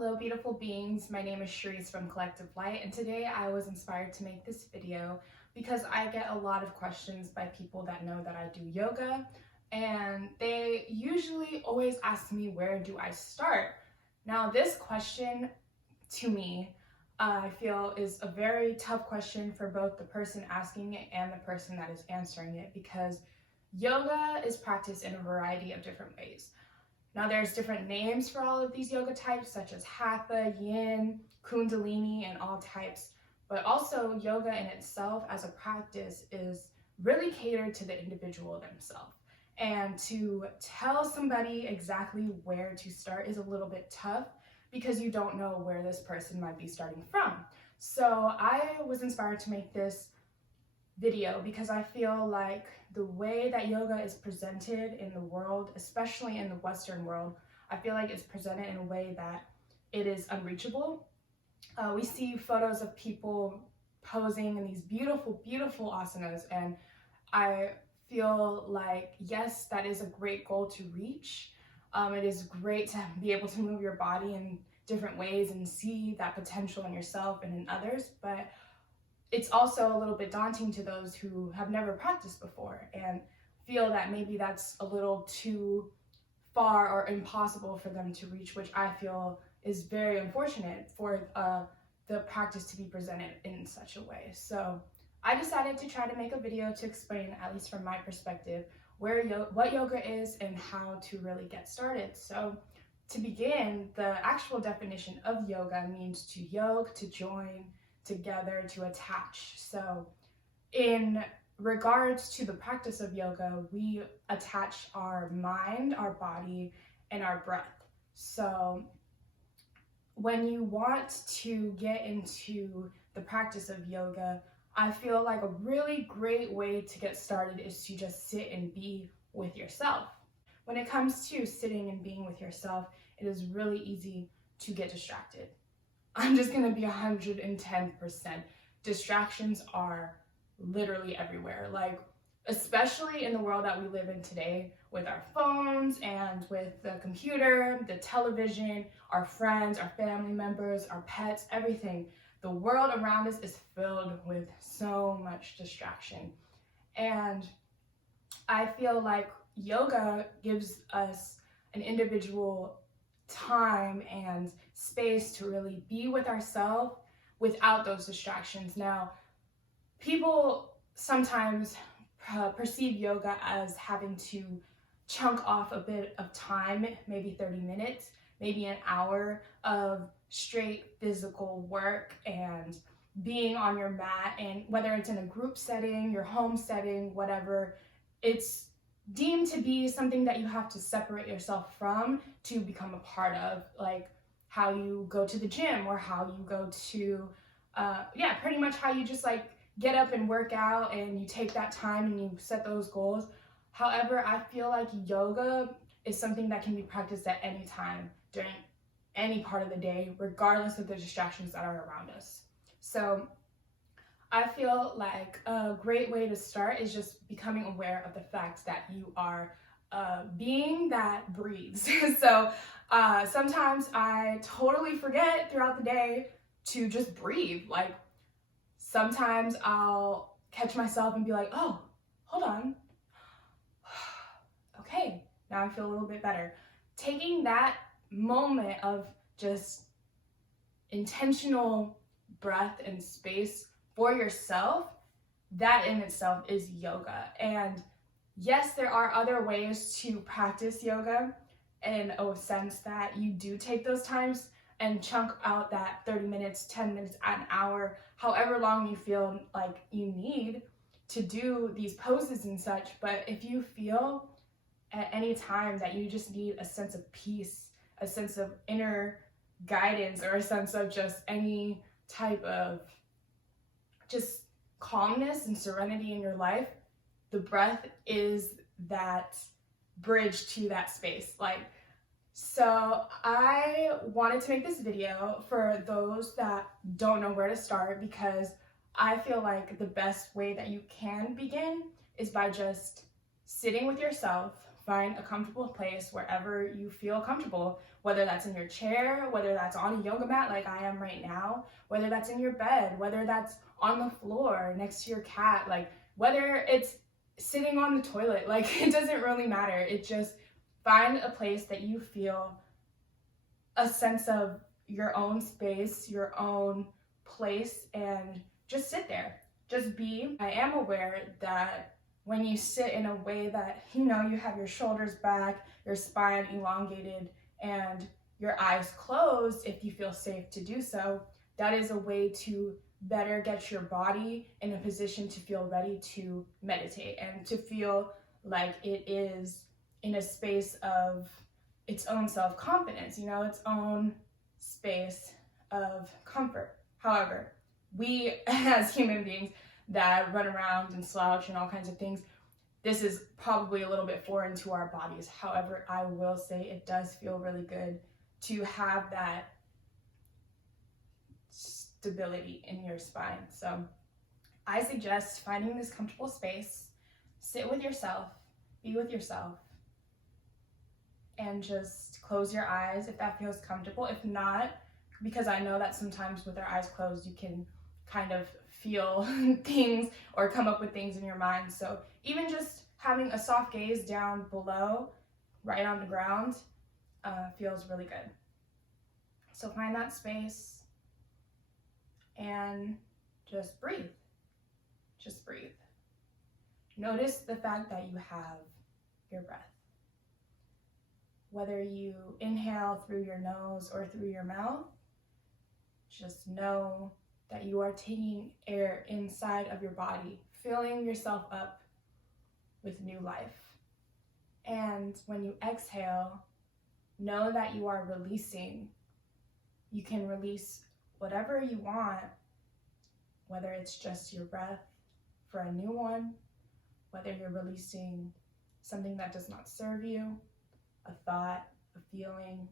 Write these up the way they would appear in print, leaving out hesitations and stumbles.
Hello beautiful beings, my name is Sharice from Collective Light, and today I was inspired to make this video because I get a lot of questions by people that know that I do yoga, and they usually always ask me, where do I start? Now this question to me, I feel is a very tough question for both the person asking it and the person that is answering it, because yoga is practiced in a variety of different ways. Now there's different names for all of these yoga types, such as Hatha, Yin, Kundalini, and all types. But also yoga in itself as a practice is really catered to the individual themselves. And to tell somebody exactly where to start is a little bit tough because you don't know where this person might be starting from. So I was inspired to make this video because I feel like the way that yoga is presented in the world, especially in the Western world, I feel like it's presented in a way that it is unreachable. We see photos of people posing in these beautiful, beautiful asanas, and I feel like, yes, that is a great goal to reach. It is great to be able to move your body in different ways and see that potential in yourself and in others, but it's also a little bit daunting to those who have never practiced before and feel that maybe that's a little too far or impossible for them to reach, which I feel is very unfortunate for the practice to be presented in such a way. So I decided to try to make a video to explain, at least from my perspective, what yoga is and how to really get started. So to begin, the actual definition of yoga means to yoke, to join together, to attach. So in regards to the practice of yoga, we attach our mind, our body, and our breath. So when you want to get into the practice of yoga, I feel like a really great way to get started is to just sit and be with yourself. When it comes to sitting and being with yourself, it is really easy to get distracted. I'm just gonna be 110%. Distractions are literally everywhere. Like, especially in the world that we live in today, with our phones and with the computer, the television, our friends, our family members, our pets, everything. The world around us is filled with so much distraction. And I feel like yoga gives us an individual time and space to really be with ourselves without those distractions. Now, people sometimes perceive yoga as having to chunk off a bit of time, maybe 30 minutes, maybe an hour of straight physical work and being on your mat, and whether it's in a group setting, your home setting, whatever, it's deemed to be something that you have to separate yourself from to become a part of, like how you go to the gym or how you go to, pretty much how you just like get up and work out and you take that time and you set those goals. However, I feel like yoga is something that can be practiced at any time during any part of the day, regardless of the distractions that are around us. So I feel like a great way to start is just becoming aware of the fact that you are a being that breathes. So sometimes I totally forget throughout the day to just breathe. Like, sometimes I'll catch myself and be like, oh, hold on. Okay, now I feel a little bit better. Taking that moment of just intentional breath and space for yourself, that in itself is yoga. And yes, there are other ways to practice yoga in a sense that you do take those times and chunk out that 30 minutes, 10 minutes, an hour, however long you feel like you need to do these poses and such. But if you feel at any time that you just need a sense of peace, a sense of inner guidance, or a sense of just any type of just calmness and serenity in your life, the breath is that bridge to that space. So I wanted to make this video for those that don't know where to start, because I feel like the best way that you can begin is by just sitting with yourself find a comfortable place wherever you feel comfortable, whether that's in your chair, whether that's on a yoga mat like I am right now, whether that's in your bed, whether that's on the floor next to your cat, like whether it's sitting on the toilet, like it doesn't really matter. It just find a place that you feel a sense of your own space, your own place, and just sit there. Just be. I am aware that when you sit in a way that, you know, you have your shoulders back, your spine elongated, and your eyes closed, if you feel safe to do so, that is a way to better get your body in a position to feel ready to meditate and to feel like it is in a space of its own self-confidence, you know, its own space of comfort. However, we as human beings that run around and slouch and all kinds of things, this is probably a little bit foreign to our bodies. However, I will say it does feel really good to have that stability in your spine. So I suggest finding this comfortable space, sit with yourself, be with yourself, and just close your eyes if that feels comfortable. If not, because I know that sometimes with our eyes closed, you can kind of feel things or come up with things in your mind. So even just having a soft gaze down below, right on the ground, feels really good. So find that space and just breathe. Just breathe. Notice the fact that you have your breath. Whether you inhale through your nose or through your mouth, just know that you are taking air inside of your body, filling yourself up with new life. And when you exhale, know that you are releasing. You can release whatever you want, whether it's just your breath for a new one, whether you're releasing something that does not serve you, a thought, a feeling,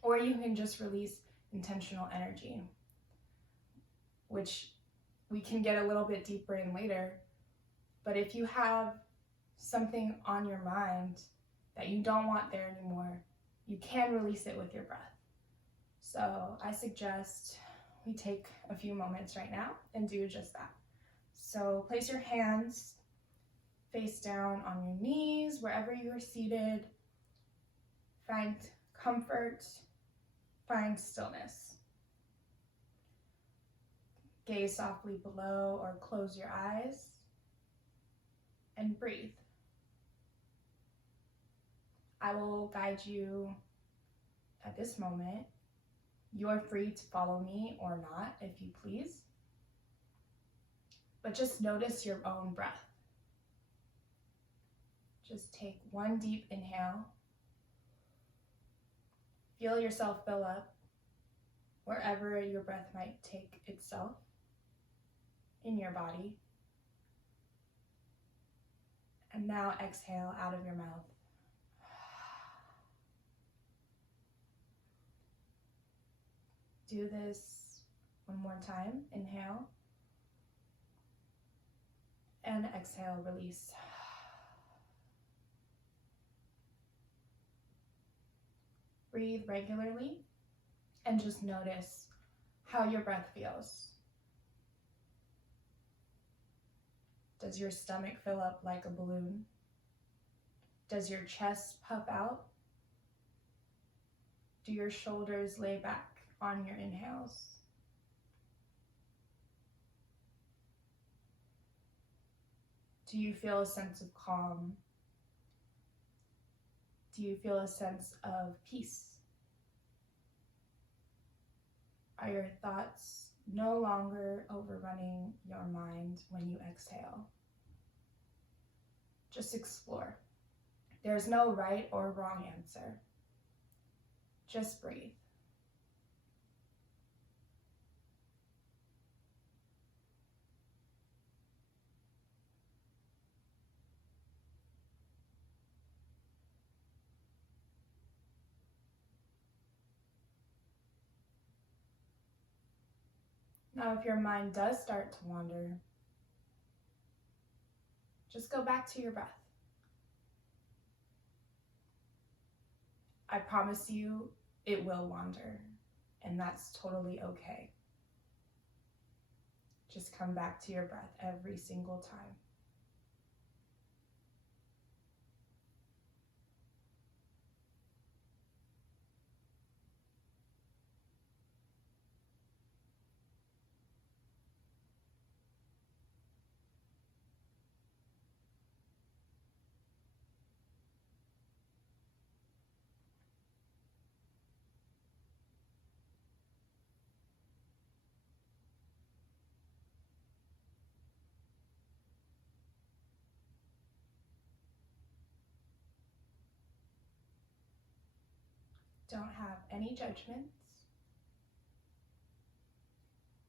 or you can just release intentional energy, which we can get a little bit deeper in later. But if you have something on your mind that you don't want there anymore, you can release it with your breath. So I suggest we take a few moments right now and do just that. So place your hands face down on your knees, wherever you are seated. Find comfort, find stillness. Gaze softly below or close your eyes and breathe. I will guide you at this moment. You are free to follow me or not, if you please. But just notice your own breath. Just take one deep inhale. Feel yourself fill up wherever your breath might take itself in your body. And now exhale out of your mouth. Do this one more time. Inhale. And exhale, release. Breathe regularly and just notice how your breath feels. Does your stomach fill up like a balloon? Does your chest puff out? Do your shoulders lay back on your inhales? Do you feel a sense of calm? Do you feel a sense of peace? Are your thoughts no longer overrunning your mind when you exhale? Just explore. There's no right or wrong answer. Just breathe. Now, if your mind does start to wander, just go back to your breath. I promise you it will wander, and that's totally okay. Just come back to your breath every single time. Don't have any judgments,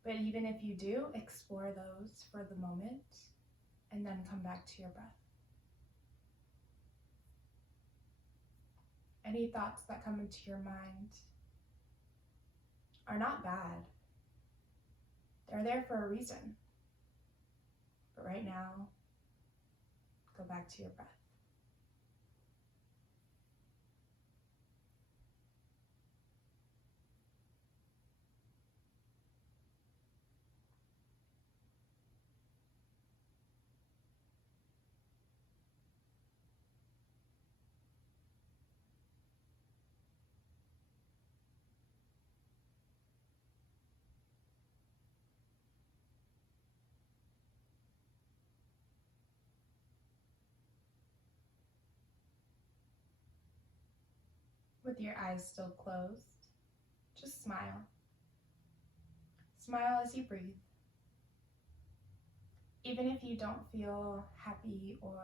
but even if you do, explore those for the moment and then come back to your breath. Any thoughts that come into your mind are not bad. They're there for a reason. But right now, go back to your breath. With your eyes still closed, just smile. Smile as you breathe. Even if you don't feel happy or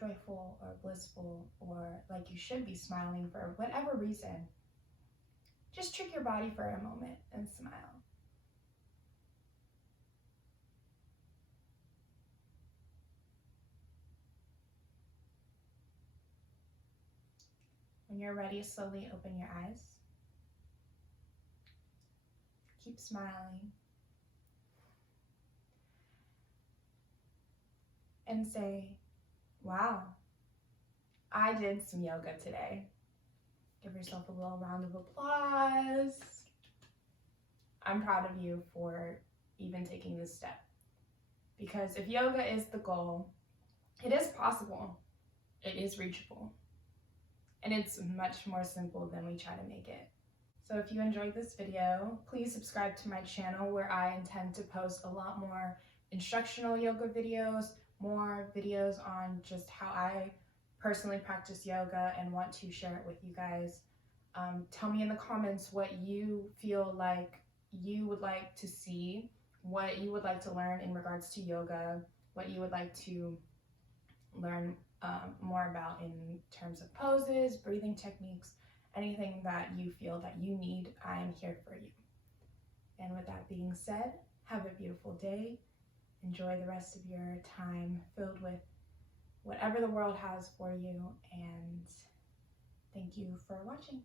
joyful or blissful or like you should be smiling for whatever reason, just trick your body for a moment and smile. When you're ready, slowly open your eyes. Keep smiling. And say, wow, I did some yoga today. Give yourself a little round of applause. I'm proud of you for even taking this step. Because if yoga is the goal, it is possible. It is reachable. And it's much more simple than we try to make it. So if you enjoyed this video, please subscribe to my channel where I intend to post a lot more instructional yoga videos, more videos on just how I personally practice yoga and want to share it with you guys. Tell me in the comments what you feel like you would like to see, what you would like to learn in regards to yoga, what you would like to learn more about in terms of poses, breathing techniques, anything that you feel that you need, I am here for you. And with that being said, have a beautiful day. Enjoy the rest of your time filled with whatever the world has for you, and thank you for watching.